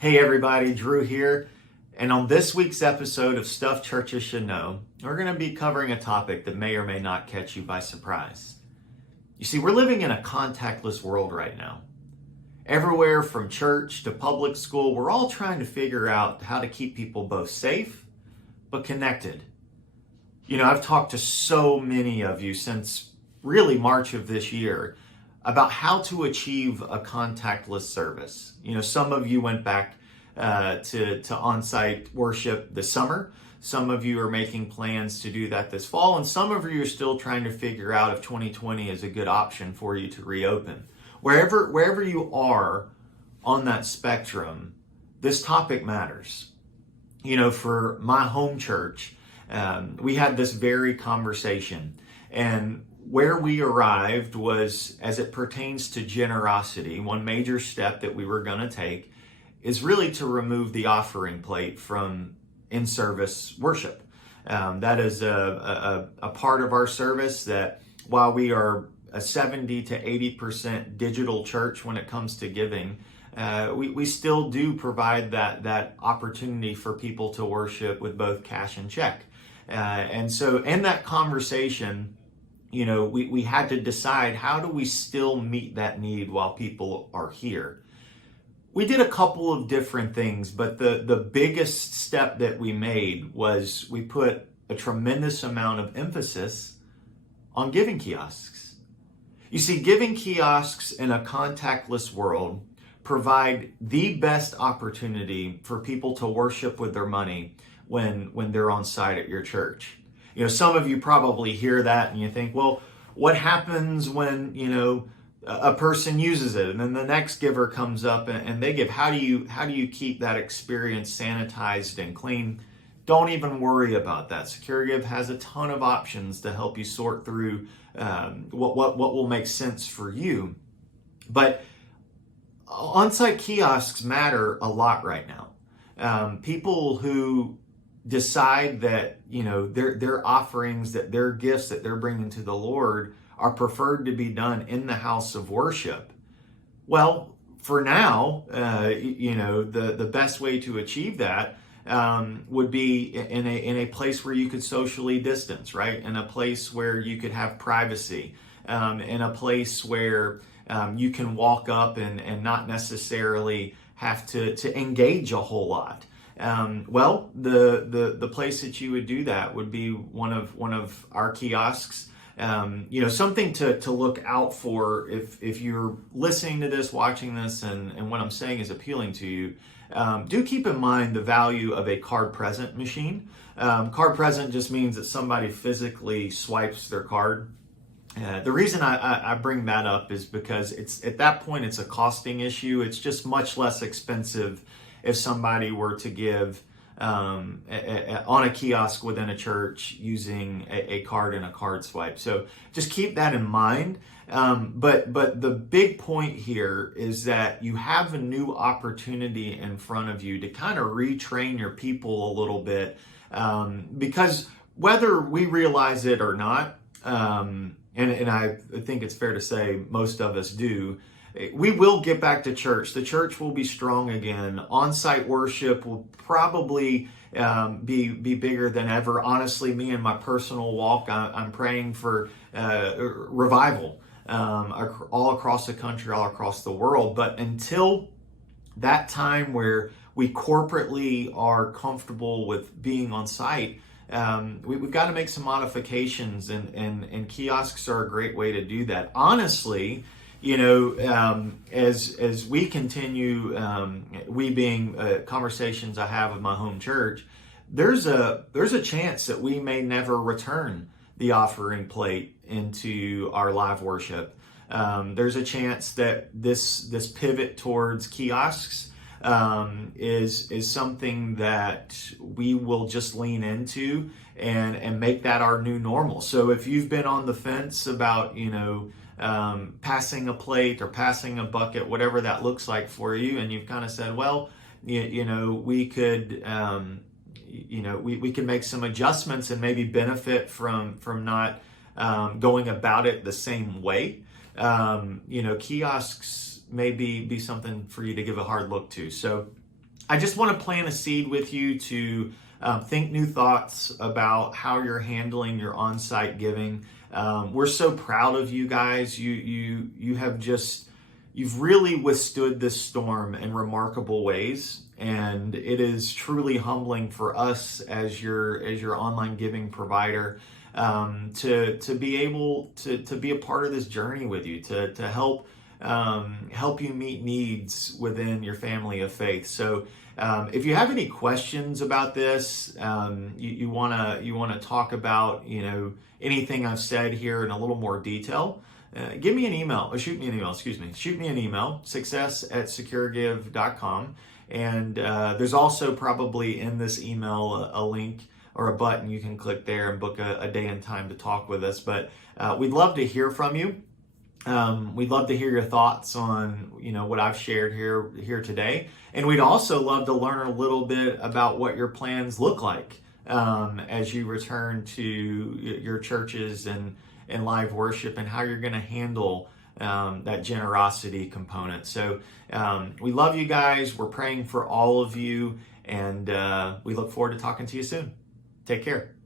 Hey everybody, Drew here. And on this week's episode of Stuff Churches Should Know, we're going to be covering a topic that may or may not catch you by surprise. You see, we're living in a contactless world right now. Everywhere from church to public school, we're all trying to figure out how to keep people both safe but connected. You know, I've talked to so many of you since really March of this year about how to achieve a contactless service. You know, some of you went back to on-site worship this summer. Some of you are making plans to do that this fall, and some of you are still trying to figure out if 2020 is a good option for you to reopen. Wherever you are on that spectrum, this topic matters. You know, for my home church, we had this very conversation, and where we arrived was, as it pertains to generosity, one major step that we were going to take is really to remove the offering plate from in-service worship. That is a part of our service that, while we are a 70 to 80% digital church when it comes to giving, we still do provide that opportunity for people to worship with both cash and check. And so in that conversation, you know, we had to decide, how do we still meet that need while people are here? We did a couple of different things, but the biggest step that we made was we put a tremendous amount of emphasis on giving kiosks. You see, giving kiosks in a contactless world provide the best opportunity for people to worship with their money when they're on site at your church. You know, some of you probably hear that and you think, well, what happens when, you know, a person uses it and then the next giver comes up and they give? How do you keep that experience sanitized and clean? Don't even worry about that. SecureGive has a ton of options to help you sort through what will make sense for you. But on-site kiosks matter a lot right now. People who decide that, you know, their offerings, that their gifts that they're bringing to the Lord are preferred to be done in the house of worship. Well, for now, you know, the best way to achieve that would be in a place where you could socially distance, right? In a place where you could have privacy, in a place where you can walk up and not necessarily have to engage a whole lot. Well, the place that you would do that would be one of our kiosks. You know, something to look out for if you're listening to this, watching this, and what I'm saying is appealing to you. Do keep in mind the value of a card present machine. Card present just means that somebody physically swipes their card. The reason I bring that up is because it's at that point it's a costing issue. It's just much less expensive if somebody were to give on a kiosk within a church using a card and a card swipe. So just keep that in mind. But the big point here is that you have a new opportunity in front of you to kind of retrain your people a little bit, because whether we realize it or not, and I think it's fair to say most of us do, we will get back to church. The church will be strong again. On-site worship will probably be bigger than ever. Honestly, me and my personal walk, I'm praying for revival all across the country, all across the world. But until that time where we corporately are comfortable with being on site, we've got to make some modifications, and kiosks are a great way to do that. Honestly, you know, as we continue, we being conversations I have with my home church, there's a chance that we may never return the offering plate into our live worship. There's a chance that this pivot towards kiosks is something that we will just lean into and make that our new normal. So if you've been on the fence about, you know, passing a plate or passing a bucket, whatever that looks like for you, and you've kind of said, well, you know, we could we can make some adjustments and maybe benefit from not going about it the same way. Kiosks may be something for you to give a hard look to. So I just want to plant a seed with you to think new thoughts about how you're handling your on-site giving. We're so proud of you guys. You have just, you've really withstood this storm in remarkable ways, and it is truly humbling for us as your online giving provider to be able to be a part of this journey with you, to help you meet needs within your family of faith. So if you have any questions about this, you wanna talk about anything I've said here in a little more detail, give me an email, or shoot me an email, shoot me an email, success@securegive.com. And there's also probably in this email a link or a button you can click there and book a day and time to talk with us. But we'd love to hear from you. We'd love to hear your thoughts on what I've shared here today, and we'd also love to learn a little bit about what your plans look like as you return to your churches and live worship, and how you're going to handle that generosity component. So we love you guys. We're praying for all of you, and we look forward to talking to you soon. Take care.